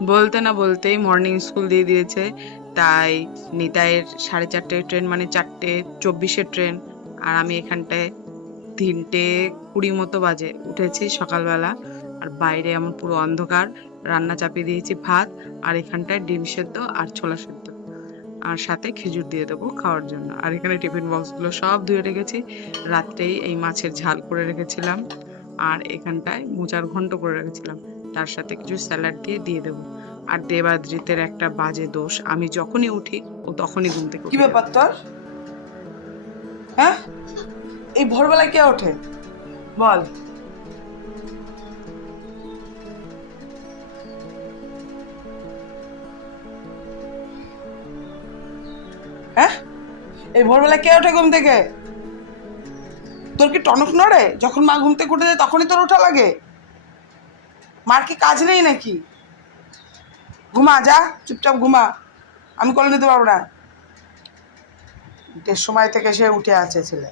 বলতে না বলতেই মর্নিং স্কুল দিয়ে দিয়েছে, তাই নিতাইয়ের 4:30 ট্রেন, মানে 4:24 ট্রেন। আর আমি এখানটায় 3:20 মতো বাজে উঠেছি সকালবেলা। আর বাইরে আমার পুরো অন্ধকার, রান্না চাপিয়ে দিয়েছি ভাত, আর এখানটায় ডিম সেদ্ধ আর ছোলা সেদ্ধ, আর সাথে খেজুর দিয়ে দেবো খাওয়ার জন্য। আর এখানে টিফিন বক্সগুলো সব ধুয়ে রেখেছি, রাত্রেই এই মাছের ঝাল করে রেখেছিলাম। আর এখানটায় মোচার ঘন্ট করে রেখেছিলাম, তার সাথে কিছু স্যালাড দিয়ে দিয়ে দেবো। আর দেবাদ্রিতের একটা বাজে দোষ, আমি যখনই উঠি ও তখনই ঘুম থেকে কি উঠে ব্যাপার যাবে। তোর? হ্যাঁ, এই ভোরবেলায় কে ওঠে বল? হ্যাঁ, এই ভোরবেলায় কে ওঠে ঘুম থেকে? তোর কি টনক নড়ে? যখন মা ঘুম থেকে উঠে যায় তখনই তোর ওঠা লাগে? মার কি কাজ নেই নাকি? ঘুমা, যা চুপচাপ ঘুমা, আমি কোলে নিতে পারবো না। সময় থেকে সে উঠে আছে ছেলে।